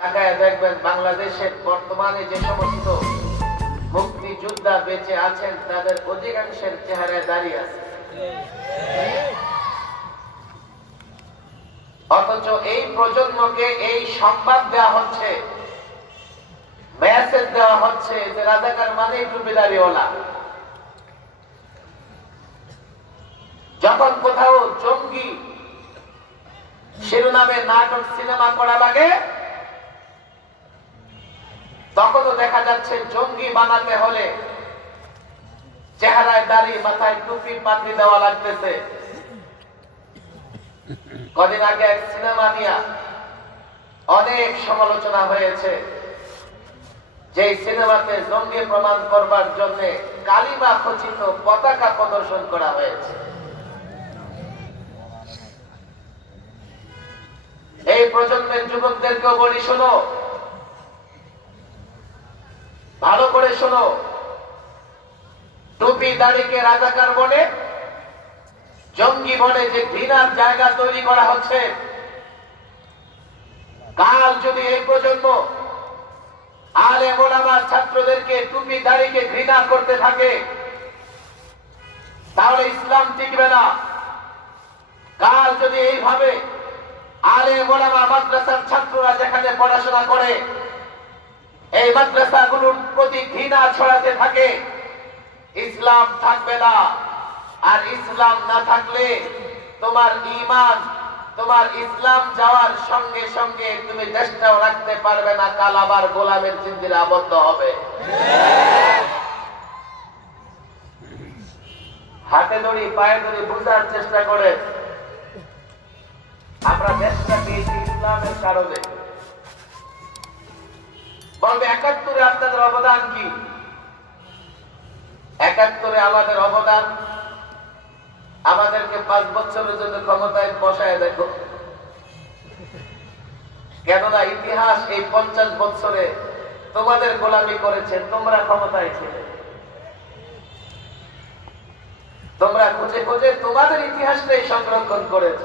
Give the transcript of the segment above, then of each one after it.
তাকায় দেখবেন বাংলাদেশের বর্তমানে যে সমস্ত মুক্তিযোদ্ধা বেঁচে আছেন তাদের অধিকাংশের চেহারায় দাঁড়িয়ে আছে, অথচ এই প্রজন্মকে এই সংবাদ দেওয়া হচ্ছে, মেসেজ দেওয়া হচ্ছে যে রাজাকার মানে টুপিদারিওয়ালা। যখন কোথাও জঙ্গি শিরোনামে নাটক সিনেমা করা লাগে, তখনও দেখা যাচ্ছে জঙ্গি বানাতে হলে চেহারায় দাড়ি, মাথায় টুপি পাগড়ি দেওয়া লাগতেছে। কদিন আগে এক সিনেমা নিয়ে অনেক সমালোচনা হয়েছে, যে সিনেমাতে জঙ্গি প্রমাণ করবার জন্য কালিমা খচিত পতাকা প্রদর্শন করা হয়েছে। এই প্রজন্মের যুবকদেরকেও বলি, শোনো, ভালো করে শোনো, টুপি দাড়িকে রাজাকার বনে, জঙ্গি বনে যে ঘৃণার জায়গা তৈরি করা হচ্ছে, কাল যদি এই প্রজন্ম আলেম ওলামার ছাত্রদেরকে টুপি দাড়িকে ঘৃণা করতে থাকে, তাহলে ইসলাম টিকবে না। কাল যদি এইভাবে আলেম ওলামা মাদ্রাসার ছাত্ররা যেখানে পড়াশোনা করে এই মাদ্রাসাগুলোর প্রতি ঘৃণা ছড়াতে থাকে, ইসলাম থাকবে না। আর ইসলাম না থাকলে তোমার ঈমান, তোমার ইসলাম যাওয়ার সঙ্গে সঙ্গে তুমি দেশটাও রাখতে পারবে না, কাল আবার গোলামের জিন্দিরে আবদ্ধ হবে। হাতে ধরি পায়ে ধরি বুঝার চেষ্টা করে আমরা দেশটা পেয়েছি ইসলামের কারণে। বলবে ৭১-এ আপনাদের অবদান কি? ৭১-এ আমাদের অবদান, আমাদেরকে ৫ বছরের জন্য ক্ষমতায় বসায় দেখো। কেননা ইতিহাস এই ৫০ বছরে তোমাদের গোলামি করেছে, তোমরা ক্ষমতায় ছিলে, তোমরা খুঁজে খুঁজে তোমাদের ইতিহাসটাই সংরক্ষণ করেছ।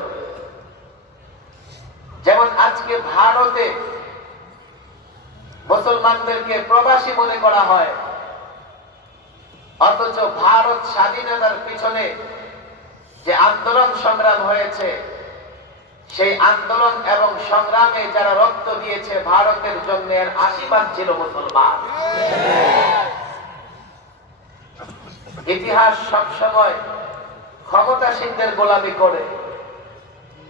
যেমন আজকে ভারতে মুসলমানদেরকে প্রবাসী মনে করা হয়, অথচ ভারত স্বাধীনতার পিছনে যে আন্দোলন সংগ্রাম হয়েছে, সেই আন্দোলন এবং সংগ্রামে যারা রক্ত দিয়েছে ভারতের জন্য, এর ৮০% ছিল মুসলমান। ইতিহাস সবসময় ক্ষমতাসীনদের গোলামি করে।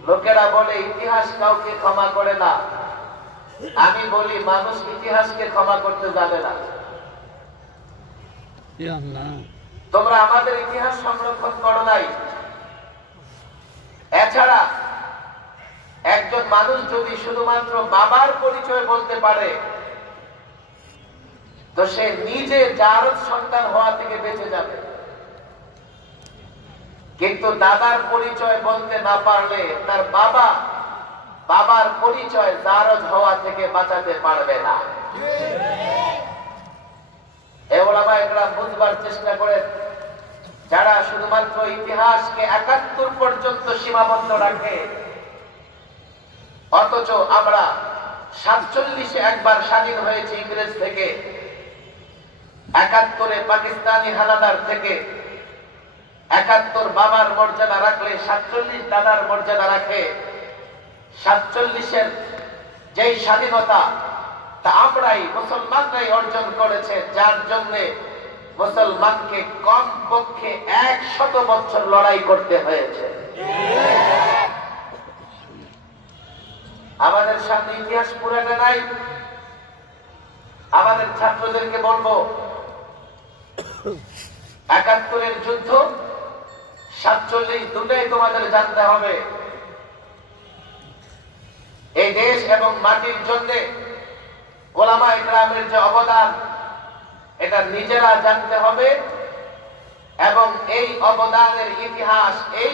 লোকেরা বলে ইতিহাস কাউকে ক্ষমা করে না, আমি বলি মানুষ ইতিহাসকে ক্ষমা করতে যাবে না। তোমরা আমাদের ইতিহাস সংরক্ষণ করো নাই। এছাড়া একজন মানুষ যদি শুধুমাত্র বাবার পরিচয় বলতে পারে, তো সে নিজে জারজ সন্তান হওয়া থেকে বেঁচে যাবে, কিন্তু দাদার পরিচয় বলতে না পারলে তার বাবার পরিচয় জারজ হওয়া থেকে বাঁচাতে পারবে না। এ ওলামা একরাম বুঝবার চেষ্টা করে, যারা শুধুমাত্র ইতিহাসকে ৭১ পর্যন্ত সীমাবদ্ধ রাখে, অথচ আমরা ৪৭-এ একবার স্বাধীন হয়েছে ইংরেজ থেকে, ৭১-এ পাকিস্তানি হানাদার থেকে। ৭১ বাবার মর্যাদা রাখলে ৪৭ দাদার মর্যাদা রাখে। ৪৭-এর যেই স্বাধীনতা, তা আমরাই মুসলমানরাই অর্জন করেছে, যার জন্য মুসলমানকে কমপক্ষে ১০০ বছর লড়াই করতে হয়েছে। আমাদের সামনে ইতিহাস পুরাটা নাই। আমাদের ছাত্রদেরকে বলবো, ৭১-এর যুদ্ধ, ৪৭ দুটাই তোমাদের জানতে হবে। এই দেশ এবং মাটির জন্য ওলামা ইকরামের যে অবদান, এটা নিজেরা জানতে হবে এবং এই অবদানের ইতিহাস এই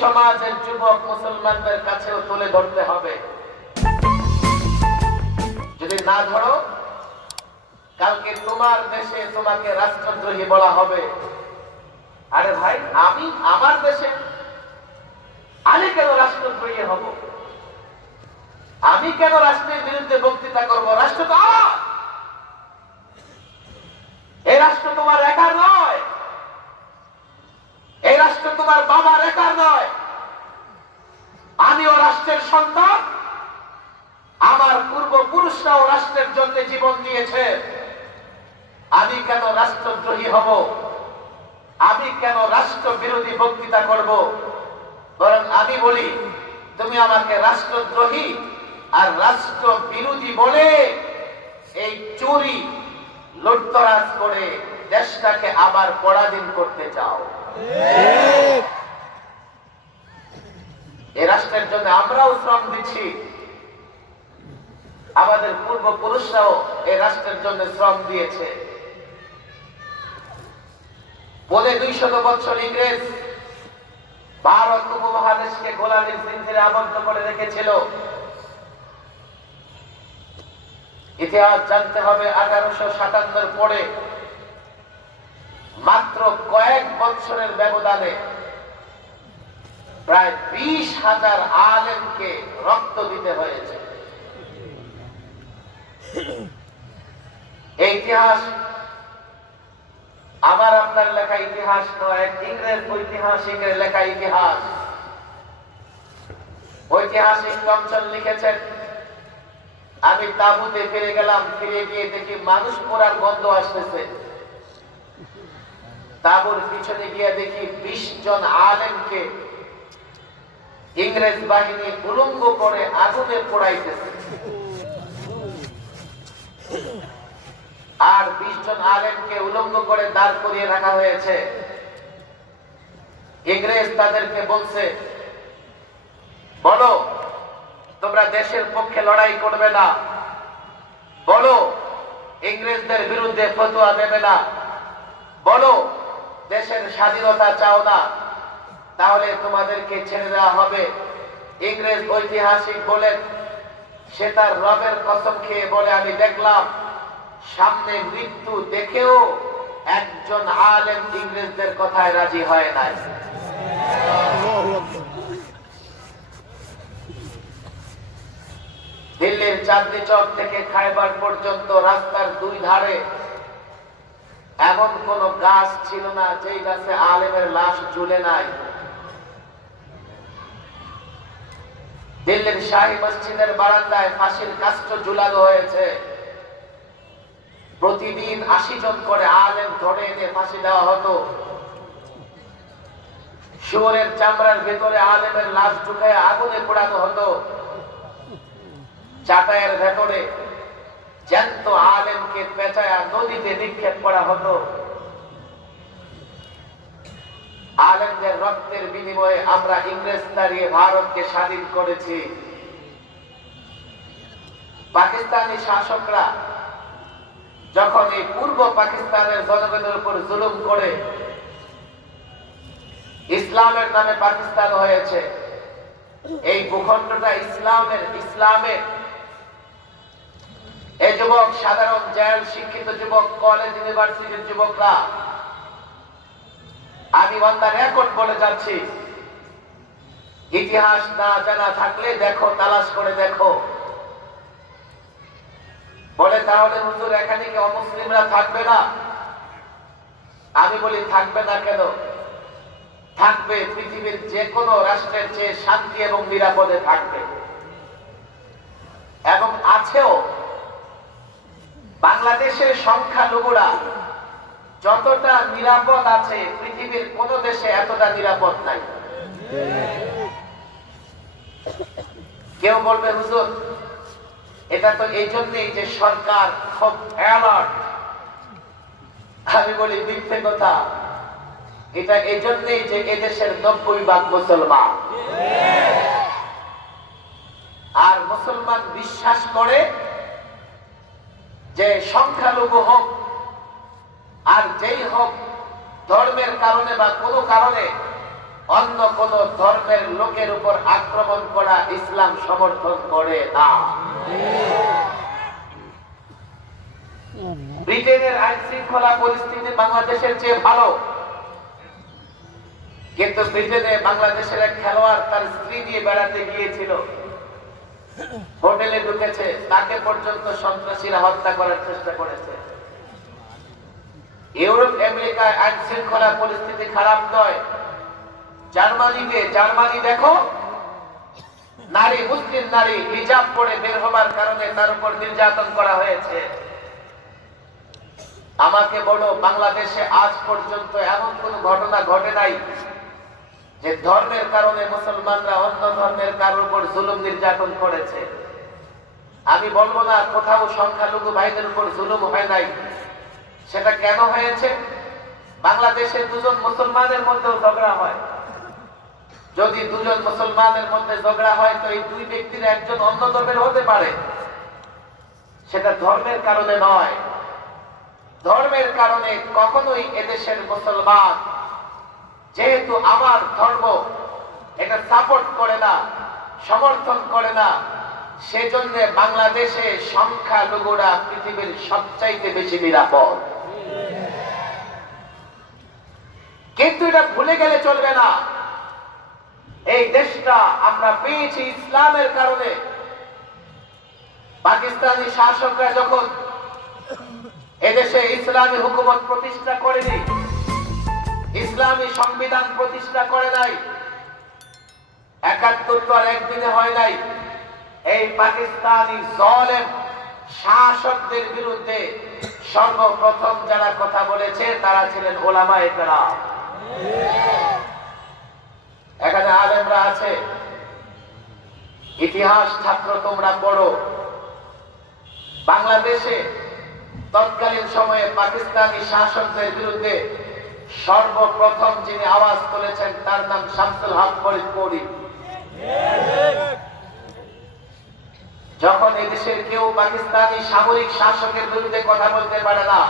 সমাজের যুবক মুসলমানদের কাছেও তুলে ধরতে হবে। যদি না ধরো, কালকে তোমার দেশে তোমাকে রাষ্ট্রদ্রোহী বলা হবে। আরে ভাই, আমি আমার দেশে আমি কেন রাষ্ট্রদ্রোহী হব? আমি কেন রাষ্ট্রের বিরুদ্ধে বক্তৃতা করব? রাষ্ট্র তো আমার, এই রাষ্ট্র তোমার একার নয়, এই রাষ্ট্র তোমার বাবার একার নয়। আমিও রাষ্ট্রের সন্তান, আমার পূর্বপুরুষরাও রাষ্ট্রের জন্য জীবন দিয়েছে। আমি কেন রাষ্ট্রদ্রোহী হব? আমি কেন রাষ্ট্র বিরোধী বক্তৃতা করব? বরং আমি বলি, তুমি আমাকে রাষ্ট্রদ্রোহী আর রাষ্ট্র বিরোধী বলে এই চুরি লুটতরাজ করে দেশটাকে আবার পরাধীন করতে চাও। এই রাষ্ট্রের জন্য আমরাও শ্রম দিচ্ছি, আমাদের পূর্বপুরুষরাও এই রাষ্ট্রের জন্য শ্রম দিয়েছে। বলে 200 বছর ইংরেজ ভারত উপমহাদেশকে গোলামীর জিঞ্জিরে আবদ্ধ করে রেখেছিল। ইতিহাস জানতে হবে, 1857 পরে মাত্র কয়েক বছরের ব্যবধানে প্রায় 20,000 আলেমকে রক্ত দিতে হয়েছে। এই ইতিহাস আমার আপনার লেখা ইতিহাস নয়, এক ইংরেজ ঐতিহাসিকের লেখা ইতিহাস। ঐতিহাসিক টমসন লিখেছেন, আমি তাঁবুতে ফিরে গেলাম, ফিরে গিয়ে দেখি মানুষ পোড়ার গন্ধ আসতেছে। তাঁবুর পিছনে গিয়ে দেখি 20 জন আলেমকে ইংরেজ বাহিনী উলঙ্গ করে আগুনে পোড়াইতেছে। আর 20 জন আলেমকে উলঙ্গ করে দাঁড় করিয়ে রাখা হয়েছে। ইংরেজ তাদেরকে বলছে, বলো তোমরা দেশের পক্ষে লড়াই করবে না, বলো ইংরেজদের বিরুদ্ধে ফতোয়া দেবে না, বলো দেশের স্বাধীনতা চাও না, তাহলে তোমাদেরকে ছেড়ে দেওয়া হবে। ইংরেজ ঐতিহাসিক বলেন, সে তার রবের কসম খেয়ে বলে, আমি দেখলাম সামনে মৃত্যু দেখেও একজন আলেম ইংরেজদের কথায় রাজি হয় নাই। দিল্লির চাঁদনী চক থেকে খাইবার পর্যন্ত রাস্তার 2 ধারে এমন কোন গাছ ছিল না যেই গাছে আলেমের লাশ ঝুলে নাই। দিল্লির শাহী মসজিদের বারান্দায় ফাঁসির কাষ্ঠ ঝুলানো হয়েছে। প্রতিদিন 80 জন করে আলেম ধরে এনে ফাঁসি দেওয়া হতো। শুয়োরের চামড়ার ভেতরে আলেমের লাশ ঢুকে আগুনে পোড়ানো হতো। চাটাইয়ের ভেতরে জ্যান্ত আলেমকে পেঁচায়া নদীতে নিক্ষেপ করা হতো। আলেমদের রক্তের বিনিময়ে আমরা ইংরেজ দাঁড়িয়ে ভারতকে স্বাধীন করেছি। পাকিস্তানি শাসকরা যখন এই পূর্ব পাকিস্তানের জনগণের উপর জুলুম করে ইসলামের নামে পাকিস্তান হয়েছে, এই ভূখণ্ডটা ইসলামের। এই যুবক, সাধারণ জেল শিক্ষিত যুবক, কলেজ ইউনিভার্সিটির যুবকরা, আমি অন দ্য রেকর্ড বলে যাচ্ছি, ইতিহাস না জানা থাকলে দেখো, তালাশ করে দেখো। বলে তাহলে হুজুর এখানে কি অমুসলিমরা থাকবে না? আমি বলি থাকবে না কেন? থাকবে, পৃথিবীর যে কোনো রাষ্ট্রের চেয়ে শান্তি এবং নিরাপদে থাকবে, এবং আছেও। বাংলাদেশের সংখ্যালঘুরা যতটা নিরাপদ আছে, পৃথিবীর কোন দেশে এতটা নিরাপদ নাই। কেউ বলবে হুজুর এটা তো এই জন্যই যে সরকার খুব অ্যালার্ট। আমি বলি মিথ্যে কথা। এটা এই জন্যই যে এদেশের 90% মুসলমান, আর মুসলমান বিশ্বাস করে যে সংখ্যালঘু হোক আর যেই হোক, ধর্মের কারণে বা কোনো কারণে অন্য কোন ধর্মের লোকের উপর আক্রমণ করা ইসলাম সমর্থন করে না। ব্রিটেনের আইন শৃঙ্খলা পরিস্থিতি বাংলাদেশের চেয়ে ভালো, কিন্তু ব্রিটেনে বাংলাদেশের এক খেলোয়াড় তার স্ত্রী নিয়ে বেড়াতে গিয়েছিল। হোটেল ঢুকেছে তাকে পর্যন্ত সন্ত্রাসীরা হত্যা করার চেষ্টা করেছে। ইউরোপ আমেরিকায় আইন শৃঙ্খলা পরিস্থিতি খারাপ নয়, জার্মানি দেখো, নারী, মুসলিম নারী হিজাব পরে বের হবার কারণে তার উপর নির্যাতন করা হয়েছে। আমাকে বলো, বাংলাদেশে আজ পর্যন্ত এমন কোন ঘটনা ঘটে নাই যে ধর্মের কারণে মুসলমানরা অন্য ধর্মের কারোর উপর জুলুম নির্যাতন করেছে? আমি বলবো না কোথাও সংখ্যালঘু ভাইদের উপর জুলুম হয় নাই। সেটা কেন হয়েছে? বাংলাদেশে দুজন মুসলমানের মধ্যেও ঝগড়া হয়। যদি দুজন মুসলমানের মধ্যে ঝগড়া হয় তো এই দুই ব্যক্তির একজন অন্য ধর্মের হতে পারে, সেটা ধর্মের কারণে নয়। ধর্মের কারণে কখনোই এদেশের মুসলমান, যেহেতু আমার ধর্ম এটা সাপোর্ট করে না, সমর্থন করে না, সেজন্য বাংলাদেশে সংখ্যালঘুরা পৃথিবীর সবচাইতে বেশি নিরাপদ। কিন্তু এটা ভুলে গেলে চলবে না, এই দেশটা আমরা পেয়েছি ইসলামের কারণে। পাকিস্তানি শাসকরা যখন এদেশে ইসলামী হুকুমত প্রতিষ্ঠা করেনি, ইসলামী সংবিধান প্রতিষ্ঠা করে নাই, ৭১ তো আর একদিনে হয় নাই। এই পাকিস্তানি জালেম শাসকদের বিরুদ্ধে সর্বপ্রথম যারা কথা বলেছে তারা ছিলেন ওলামায়ে কেরাম। এখানে আলেমরা আছে, ইতিহাস ছাত্র তোমরা পড়ো। বাংলাদেশে তৎকালীন সময়ে পাকিস্তানি শাসকদের বিরুদ্ধে সর্বপ্রথম যিনি আওয়াজ তুলেছেন তার নাম শামসুল হক ফরিদপুরি। যখন এদেশের কেউ পাকিস্তানি সামরিক শাসকের বিরুদ্ধে কথা বলতে পারে না,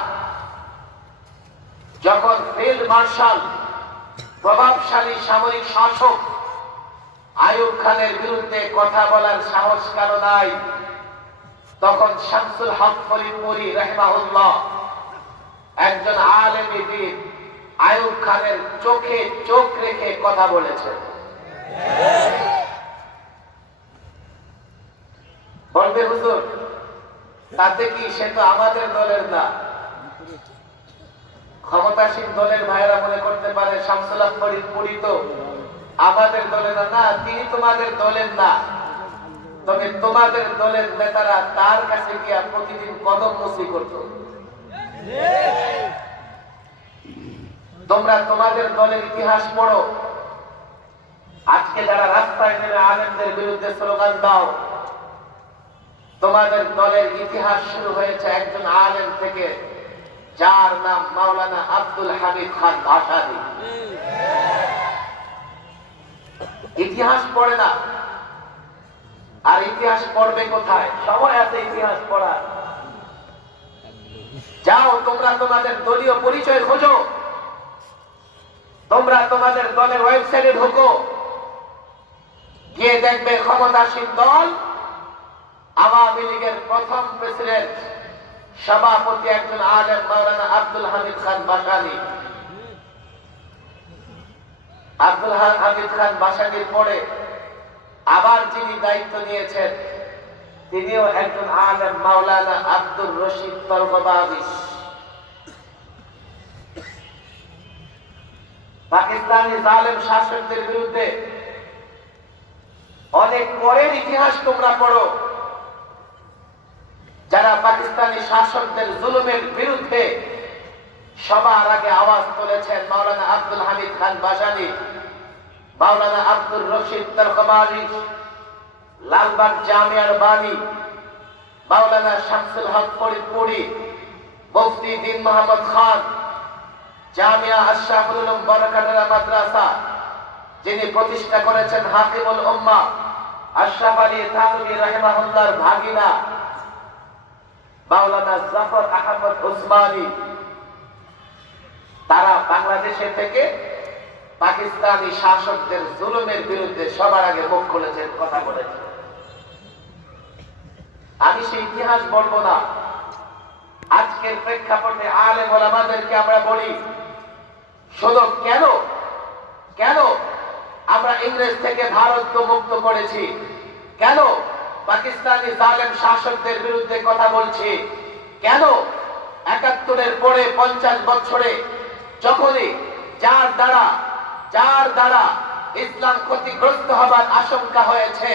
যখন ফিল্ড মার্শাল প্রভাবশালী সামরিক শাসক আইয়ুব খানের বিরুদ্ধে কথা বলার সাহস কারো নাই, তখন শামসুল হক ফরিদপুরি রাহিমাহুল্লাহ একজন আলেমী বীর আইয়ুব খানের চোখে চোখ রেখে কথা বলেছেন। বলবে হুজুর তাতে কি, সে তো আমাদের দলের না। ক্ষমতাসীন দলের ভাইরা মনে করতে পারে শামসুল হক ফরিদপুরি তো আমাদের দলের না, তিনি তোমাদের দলের না। তবে তোমাদের দলের নেতারা তার কাছে গিয়া প্রতিদিন কদম মুচি করত। তোমরা তোমাদের দলের ইতিহাস পড়ো। আজকে যারা রাস্তায় নেমে আলেমদের বিরুদ্ধে স্লোগান দাও, তোমাদের দলের ইতিহাস শুরু হয়েছে একজন আলেম থেকে, যার নাম মাওলানা আব্দুল হামিদ খান ভাসানী। ইতিহাস পড়ে না। আর ইতিহাস পড়বে কোথায়? সময় আছে ইতিহাস পড়ার। যাও তোমরা তোমাদের দলীয় পরিচয় খোঁজো, তোমরা তোমাদের দলের ওয়েবসাইটে ঢোকো, গিয়ে দেখবে ক্ষমতাসীন দল আওয়ামী লীগের প্রথম প্রেসিডেন্ট সভাপতি একজন আলেম মাওলানা আব্দুল হামিদ খান ভাসানী। আব্দুল হামিদ খান ভাসানীর পরে আবার যিনি দায়িত্ব নিয়েছেন তিনিও একজন আলেম মাওলানা আব্দুর রশিদ তলগবাবিশ। পাকিস্তানি জালেম শাসকদের বিরুদ্ধে অনেক পরের ইতিহাস তোমরা পড়ো। যারা পাকিস্তানি শাসকদের জুলুমের বিরুদ্ধে সবার আগে আওয়াজ তুলেছেন মাওলানা আব্দুল হামিদ খান ভাসানী, মাওলানা আব্দুর রশিদ তলগবাবিশ, লালবাগ জামিয়ার বাণী মাওলানা শামসুল হক ফরিদপুরি, মুফতি দ্বীন মোহাম্মদ খান, জামিয়া আশরাফুল উলুম বরকাতরা মাদ্রাসা যিনি প্রতিষ্ঠা করেছেন হাকিমুল উম্মাহ আশরাফ আলী থানভী রাহিমাহুল্লাহর ভাগিনা মাওলানা জাফর আহমদ উসমানী, তারা বাংলাদেশে থেকে পাকিস্তানি শাসকদের জুলুমের বিরুদ্ধে সবার আগে মুখ খুলেছেন, কথা বলেছেন। আমি সেই ইতিহাস বলবো না। আজকের প্রেক্ষাপটে আলেম ওলামাদেরকে আমরা বলি, শুধু কেন আমরা ইংরেজ থেকে ভারতকে মুক্ত করেছি, কেন পাকিস্তানি জালেম শাসকদের বিরুদ্ধে কথা বলছি। কেন? ৭১-এর পরে 50 বছরে যখনই যার দ্বারা ইসলাম ক্ষতিগ্রস্ত হবার আশঙ্কা হয়েছে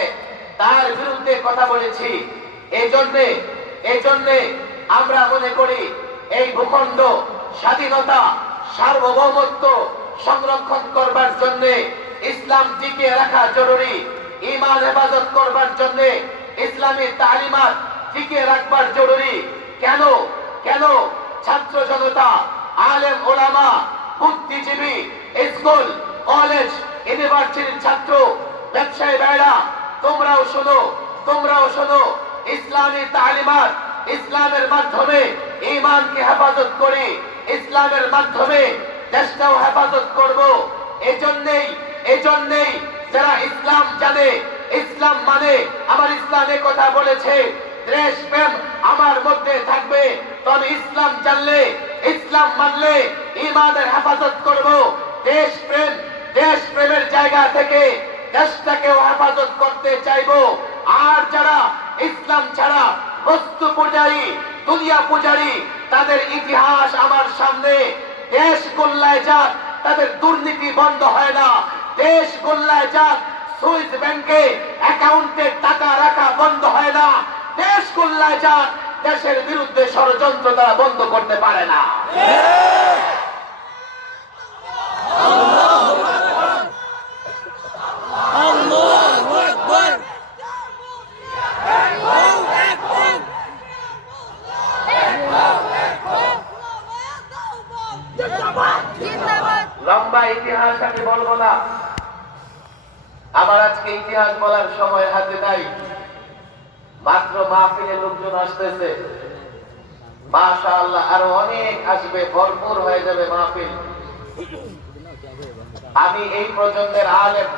তার বিরুদ্ধে কথা বলেছি। এই জন্যে আমরা মনে করি এই ভূখণ্ড স্বাধীনতা সার্বভৌমত্ব সংরক্ষণ করবার জন্য ইসলাম টিকিয়ে রাখা জরুরি, ঈমান হেফাজত করবার জন্য ইসলামী তালিমাত টিকিয়ে রাখবার জরুরি। কেন ছাত্র জনতা, আলেম ওলামা, বুদ্ধিজীবী, স্কুল কলেজ ইউনিভার্সিটির ছাত্র, ব্যবসায়ী ভাইরা, তোমরাও শোনো ইসলামী তালিমাত, ইসলামের মাধ্যমে ঈমানকে হেফাজত করি, ইসলামের মাধ্যমে দেশটাও হেফাজত করব। এজন্যই যারা ইসলাম জানে, ইসলাম মানে আমার ইসলামে কথা বলেছে, দেশপ্রেম আমার মধ্যে থাকবে, তবে ইসলাম জানলে, ইসলাম মানলে ঈমানের হেফাজত করব। দেশপ্রেমের জায়গা থেকে দেশটাকেও হেফাজত করতে চাইবো। আর যারা ইসলাম ছাড়া বস্তু পূজারী, দুনিয়া পূজারী, তাদের ইতিহাস আমার সামনে। দেশ গোল্লায় যাক, তাদের দুর্নীতি বন্ধ হয় না। দেশ গোল্লায় যাক, সুইস ব্যাংকে অ্যাকাউন্টে টাকা রাখা বন্ধ হয় না। দেশ গোল্লায় যাক, দেশের বিরুদ্ধে ষড়যন্ত্র তারা বন্ধ করতে পারে না। লম্বা ইতিহাস আমি বলবো না, আমার আজকে ইতিহাস বলার সময় হাতে নাই। মাত্র মাহফিলে লোকজন আসতেছে, মাশাআল্লাহ আরো অনেক আসবে, ভরপুর হয়ে যাবে মাহফিল। আমি এই প্রজন্মের আলেম,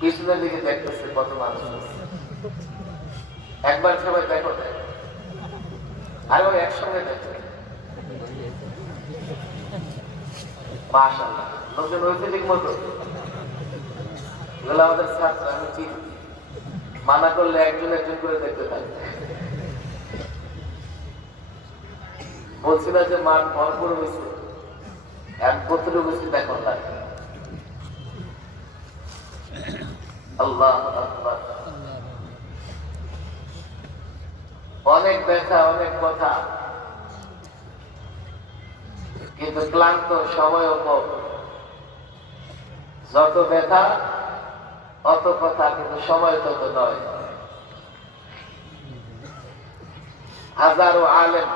পিছনের দিকে দেখতেছে কত মানুষ, একবার সবাই দেখো, আরো একসঙ্গে দেখো, মাশাআল্লাহ লোকজন হয়েছে ঠিক মতো। এগুলো আমাদের ছাত্র, আমি চিনি, মানা করলে একজন করে দেখতে থাকে। বলছি না যে মাঠ ভরপুর হয়েছে, এক কতটুকু হয়েছে দেখো লাগে। আল্লাহ আকবার। অনেক ব্যথা, অনেক কথা, কিন্তু ক্লান্ত, সময় কম। যত ব্যথা অত কথা, কিন্তু সময় তত নয়। হাজারো আলেম,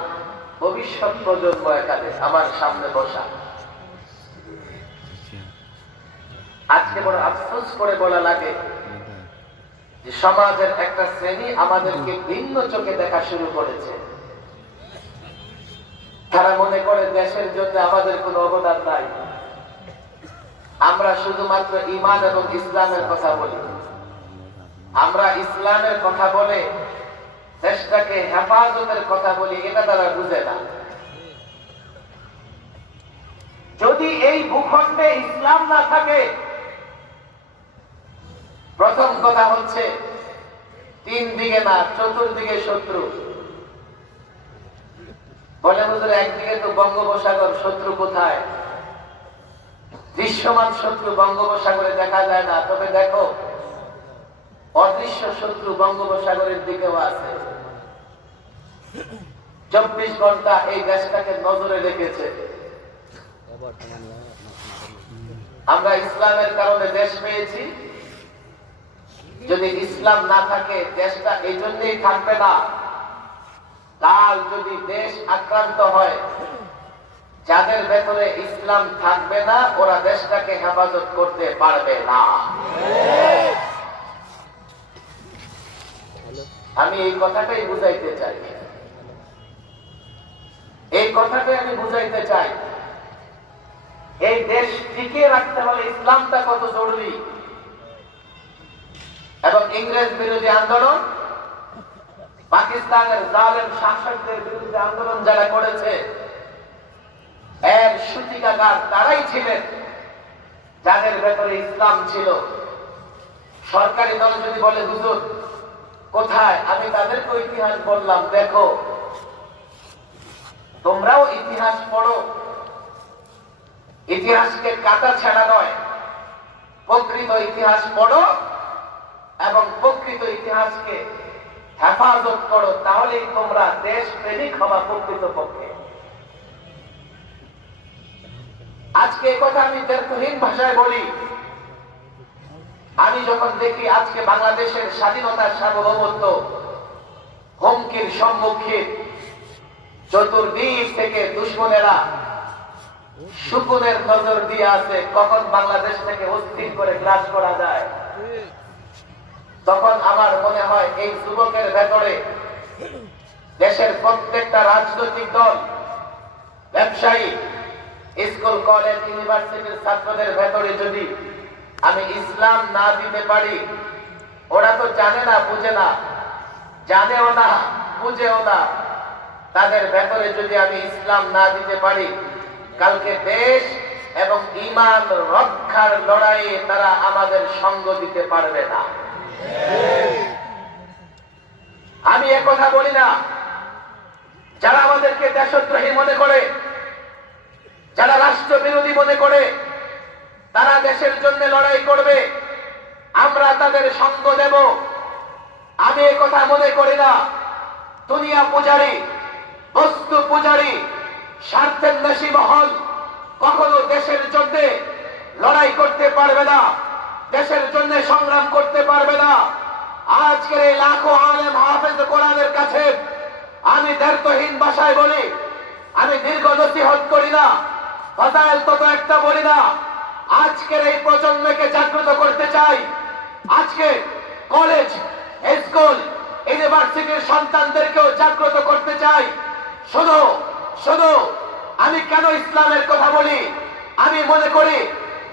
ভবিষ্যৎ প্রজন্ম এখানে আমার সামনে বসা। আজকে বড় আফসোস করে বলা লাগে যে সমাজের একটা শ্রেণী আমাদেরকে ভিন্ন চোখে দেখা শুরু করেছে। তারা মনে করে দেশের জন্য আমাদের কোনো অবদান নাই, আমরা শুধুমাত্র ঈমান এবং ইসলামের কথা বলি। আমরা ইসলামের কথা বলে দেশটাকে হেফাজতের কথা বলি, এটা তারা বুঝে না। যদি এই ভূখণ্ডে ইসলাম না থাকে, প্রথম কথা হচ্ছে তিন দিকে না, চতুর্দিকে শত্রু। বলে হুজুর একদিকে তো বঙ্গোপসাগর, শত্রু কোথায়? দৃশ্যমান শত্রু বঙ্গোপসাগরে দেখা যায় না, তবে দেখো অদৃশ্য শত্রু বঙ্গোপসাগরের দিকেও আছে। 24 ঘন্টা এই দেশটাকে নজরে রেখেছে। আমরা ইসলামের কারণে দেশ পেয়েছি, যদি ইসলাম না থাকে দেশটা এই জন্যই থাকবে না। কাল যদি দেশ আক্রান্ত হয়, যাদের ভেতরে ইসলাম থাকবে না, ওরা দেশটাকে হেফাজত করতে পারবে না। আমি এই কথাটাই বুঝাইতে চাই, এই দেশ টিকিয়ে রাখতে হলে ইসলামটা কত জরুরি। এবং ইংরেজ বিরোধী আন্দোলন, পাকিস্তানের জালেম শাসকদের বিরুদ্ধে আন্দোলন যারা করেছে, এর সূতিকাগার তারাই ছিলেন যাদের ভেতরে ইসলাম ছিল। সরকারি দল যদি বলে হুজুর কোথায়, আমি তাদেরকে ইতিহাস বললাম, দেখো তোমরাও ইতিহাস পড়ো, ইতিহাসকে কাটা ছেঁড়া নয়, প্রকৃত ইতিহাস পড়ো এবং প্রকৃত ইতিহাসকে হেফাজত করো, তাহলেই তোমরা দেশ প্রেমিক হবা প্রকৃত পক্ষে। আজকে এই কথা আমি দ্ব্যর্থহীন ভাষায় বলি। আমি যখন দেখি আজকে বাংলাদেশের স্বাধীনতার সার্বভৌমত্ব হুমকির সম্মুখীন, চতুর্দিক থেকে দুশ্মনেরা শকুনের নজর দিয়ে আছে কখন বাংলাদেশ থেকে অস্থির করে গ্রাস করা যায়, তখন আমার মনে হয় এই যুবকের ভেতরে দেশের প্রত্যেকটা রাজনৈতিক দল, ব্যবসায়ী, স্কুল কলেজ ইউনিভার্সিটির ছাত্রদের ভেতরে যদি আমি ইসলাম না দিতে পারি, ওরা তো জানে না, বুঝে না, জানেও না, বুঝেও না, তাদের ভেতরে যদি আমি ইসলাম না দিতে পারি, কালকে দেশ এবং ঈমান রক্ষার লড়াইয়ে তারা আমাদের সঙ্গ দিতে পারবে না। আমি একথা বলি না যারা আমাদেরকে দেশদ্রোহী মনে করে, যারা রাষ্ট্রবিরোধী মনে করে, তারা দেশের জন্য লড়াই করবে, আমরা তাদের সঙ্গ দেব। আমি একথা মনে করি না দুনিয়া পূজারী, বস্তু পূজারী, স্বার্থের নশী মহল কখনো দেশের জন্য লড়াই করতে পারবে না, দেশের জন্য সংগ্রাম করতে পারবে না। আজকের এই লাখো আলেম হাফেজ কোরআনের কাছে আমি দ্ব্যর্থহীন ভাষায় বলি, আমি দীর্ঘ নসিহত করি না, ফজাইল তত একটা বলি না। আজকের এই প্রজন্মকে জাগ্রত করতে চাই। আজকে কলেজ, স্কুল, ইউনিভার্সিটির সন্তানদেরকেও জাগ্রত করতে চাই। শোনো শোনো, আমি কেন ইসলামের কথা বলি? আমি মনে করি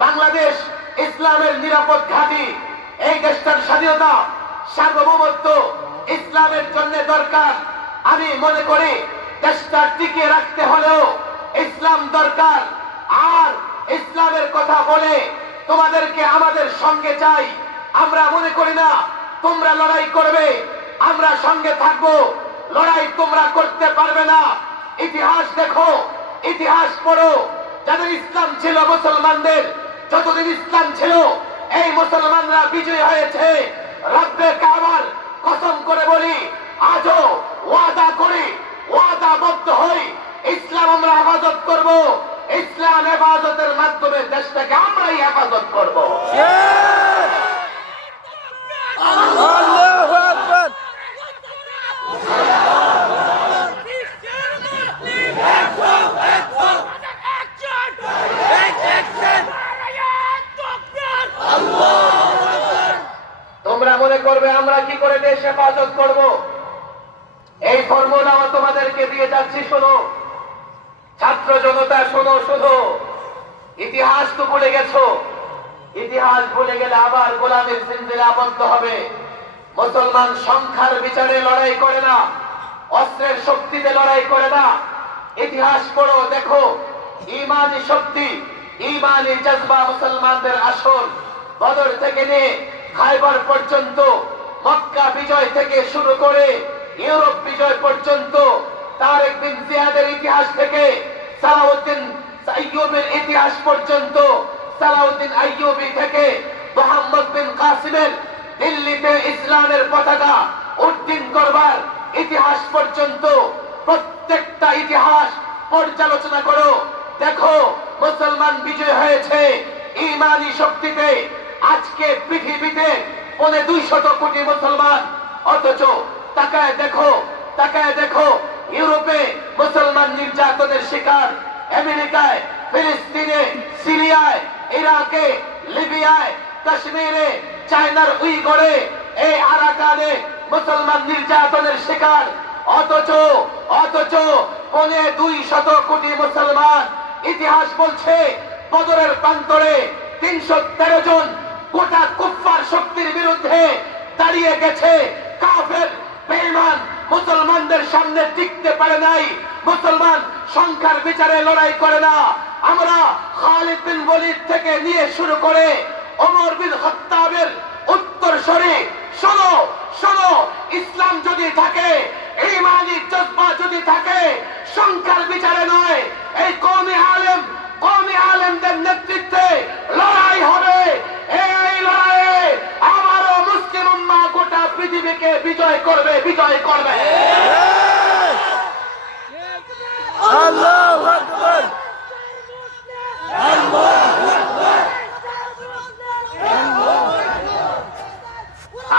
বাংলাদেশ ইসলামের নিরাপদ ঘাঁটি। এই দেশটার স্বাধীনতা, সার্বভৌমত্ব ইসলামের জন্য দরকার। আমি মনে করি দেশটা টিকিয়ে রাখতে হলেও ইসলাম দরকার। আর ইসলামের কথা বলে তোমাদেরকে আমাদের সঙ্গে চাই। আমরা মনে করি না তোমরা লড়াই করবে, আমরা সঙ্গে থাকবো। লড়াই তোমরা করতে পারবে না। ইতিহাস দেখো, ইতিহাস পড়ো। যাদের ইসলাম ছিল, মুসলমানদের যতদিন ইসলাম ছিল, এই মুসলমানরা বিজয়ী হয়েছে। রব্বে কাবার কসম করে বলি, আজও ওয়াদা করি, ওয়াদাবদ্ধ হই, ইসলাম আমরা হেফাজত করব। ইসলাম হেফাজতের মাধ্যমে দেশটাকে আমরাই হেফাজত করব। আল্লাহু আকবার। তোমরা মনে করবে আমরা কি করে দেশ হেফাজত করব? এই ফর্মুলাও তোমাদেরকে দিয়ে যাচ্ছি। শোনো ছাত্র জনতা, শোনো শোনো। ইতিহাস তো ভুলে গেছো। ইতিহাস ভুলে গেলে আবার গোলামের জিঞ্জিরে আবদ্ধ হবে। মুসলমান সংখ্যার বিচারে লড়াই করে না, অস্ত্রের শক্তিতে লড়াই করে না। ইতিহাস পড়ো, দেখো ইমানি শক্তি, ইমানি জজবা মুসলমানদের আসল। বদর থেকে নিয়ে খায়বার পর্যন্ত, মক্কা বিজয় থেকে শুরু করে ইউরোপ বিজয় পর্যন্ত, তারেক বিন জিয়াদের ইতিহাস থেকে সালাউদ্দিন আইয়ুবের ইতিহাস পর্যন্ত, সালাউদ্দিন আইয়ুবী থেকে মোহাম্মদ বিন কাসিমের দিল্লিতে ইসলামের পতাকা উড্ডীন করবার ইতিহাস পর্যন্ত, প্রত্যেকটা ইতিহাস পর্যালোচনা করো। দেখো মুসলমান বিজয় হয়েছে ইমানি শক্তিতে। আজকে পৃথিবীতে 250 কোটি মুসলমান, অথচ তাকায় দেখো, তাকায় দেখো ইউরোপে মুসলমান নির্যাতনের শিকার, আমেরিকায়, ফিলিস্তিনে, সিরিয়ায়, ইরাকে, লিবিয়ায়, কাশ্মীরে, চায়নার উইগরে, এই আরাকানে মুসলমান নির্যাতনের শিকার। অথচ 250 কোটি মুসলমান। ইতিহাস বলছে বদরের প্রান্তরে 313 জন গোটা কুফফার শক্তির বিরুদ্ধে দাঁড়িয়ে গেছে। কাফের বেঈমান মুসলমানদের সামনে টিকতে পারে নাই। মুসলমান সংখ্যার বিচারে লড়াই করে না। আমরা খালিদ বিন ওয়ালিদ থেকে নিয়ে শুরু করে ওমর বিন খাত্তাবের উত্তর সরাসরি শোনো শোনো, ইসলাম যদি থাকে, ঈমানি জজবা যদি থাকে, সংখ্যার বিচারে নয়, এই কওমি আলেমদের নেতৃত্বে লড়াই হবে। এই লড়াইয়ে আমারও মুসলিম উম্মাহ গোটা পৃথিবীকে বিজয় করবে, বিজয় করবে। আল্লাহু আকবার,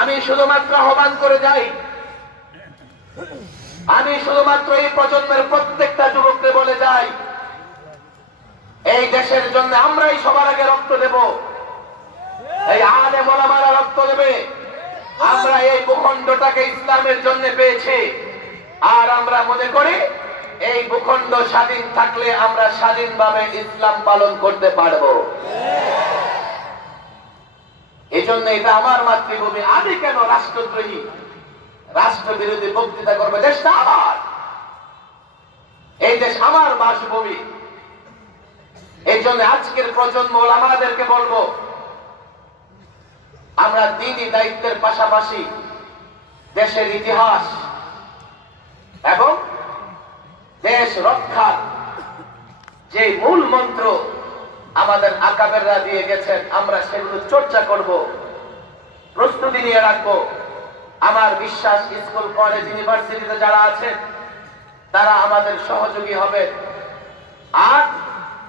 আমি শুধুমাত্র আহ্বান করে যাই, আমি শুধুমাত্র এই প্রজন্মের প্রত্যেকটা যুবককে বলে যাই, এই দেশের জন্য আমরাই সবার আগে রক্ত দেব। এই আলেম ওলামারা রক্ত দেবে। আমরা এই ভূখণ্ডটাকে ইসলামের জন্য পেয়েছি, আর আমরা মনে করি এই ভূখণ্ড স্বাধীন থাকলে আমরা স্বাধীনভাবে ইসলাম পালন করতে পারবো। এই জন্য এটা আমার মাতৃভূমি, আমি কেন রাষ্ট্রদ্রোহী রাষ্ট্রবিরোধী বক্তৃতা করবে? দেশটা আমার, এই দেশ আমার বাসভূমি। এই জন্য আজকের প্রজন্ম ওলামাদেরকে বলবো, আমরা দ্বীনি দায়িত্বের পাশাপাশি দেশের ইতিহাস এবং দেশ রক্ষার যে মূল মন্ত্র আমাদের আকাবেররা দিয়ে গেছেন, আমরা সেগুলো চর্চা করব, প্রস্তুতি নিয়ে রাখবো। আমার বিশ্বাস স্কুল কলেজ ইউনিভার্সিটিতে যারা আছেন তারা আমাদের সহযোগী হবে। আর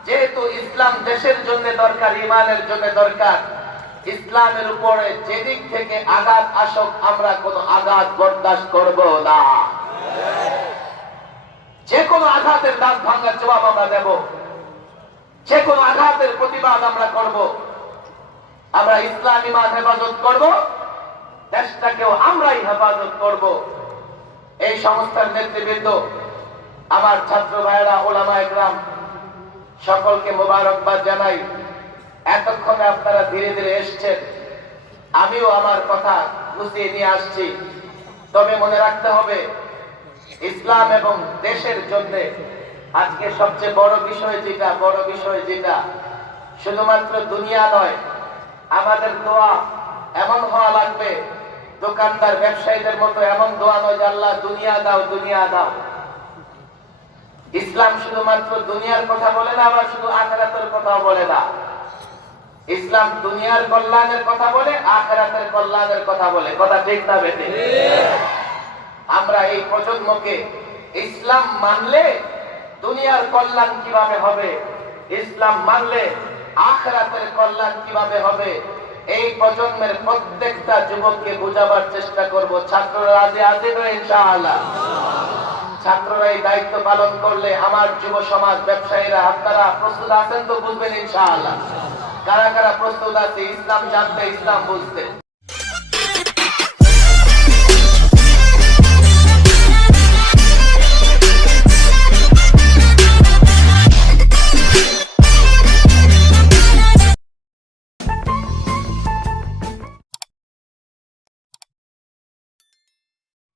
যেহেতু ইসলাম দেশের জন্য দরকার, ইমানের জন্য দরকার, ইসলামের উপরে যেদিক থেকে আঘাত আসুক আমরা কোনো আঘাত বরদাস্ত করব না। যে কোনো আঘাতের দাঁত ভাঙার জবাব আমরা দেব, যে কোনো আঘাতের প্রতিবাদ আমরা করব। আমরা ইসলাম ইমান হেফাজত করব, দেশটাকেও আমরাই হেফাজত করব। এই সংস্থার নেতৃবৃন্দ, আমার ছাত্র ভাইয়েরা, ওলামায়ে কেরাম, সকলকে মোবারকবাদ জানাই। এতক্ষণে আপনারা ধীরে ধীরে এসছেন, আমিও আমার কথা গুছিয়ে নিয়ে আসছি। তবে মনে রাখতে হবে, ইসলাম এবং দেশের জন্য আজকে সবচেয়ে বড় বিষয় যেটা শুধুমাত্র দুনিয়া নয়, আমাদের দোয়া এমন হওয়া লাগবে, দোকানদার ব্যবসায়ীদের মতো এমন দোয়া নয় যে আল্লাহ দুনিয়া দাও, দুনিয়া দাও। ইসলাম শুধুমাত্র দুনিয়ার কথা বলে না, আবার শুধু আখিরাতের কথাও বলে না। ইসলাম দুনিয়ার কল্যাণের কথা বলে, আখিরাতের কল্যাণের কথা বলে। কথা ঠিক না বেটে? আমরা এই প্রজন্মকে ইসলাম মানলে দুনিয়ার কল্যাণ কিভাবে হবে, ইসলাম মানলে আখিরাতের কল্যাণ কিভাবে হবে, এই প্রজন্মের প্রত্যেকটা যুবককে বোঝাবার চেষ্টা করব। ছাত্ররা রাজি আছেন তো ইনশাআল্লাহ? ছাত্ররা এই দায়িত্ব পালন করলে আমার যুব সমাজ, ব্যবসায়ীরা, আপনারা প্রস্তুত আছেন তো? বুঝবেন ইনশাআল্লাহ। কারা কারা প্রস্তুত আছে ইসলাম জানতে, ইসলাম বুঝতে?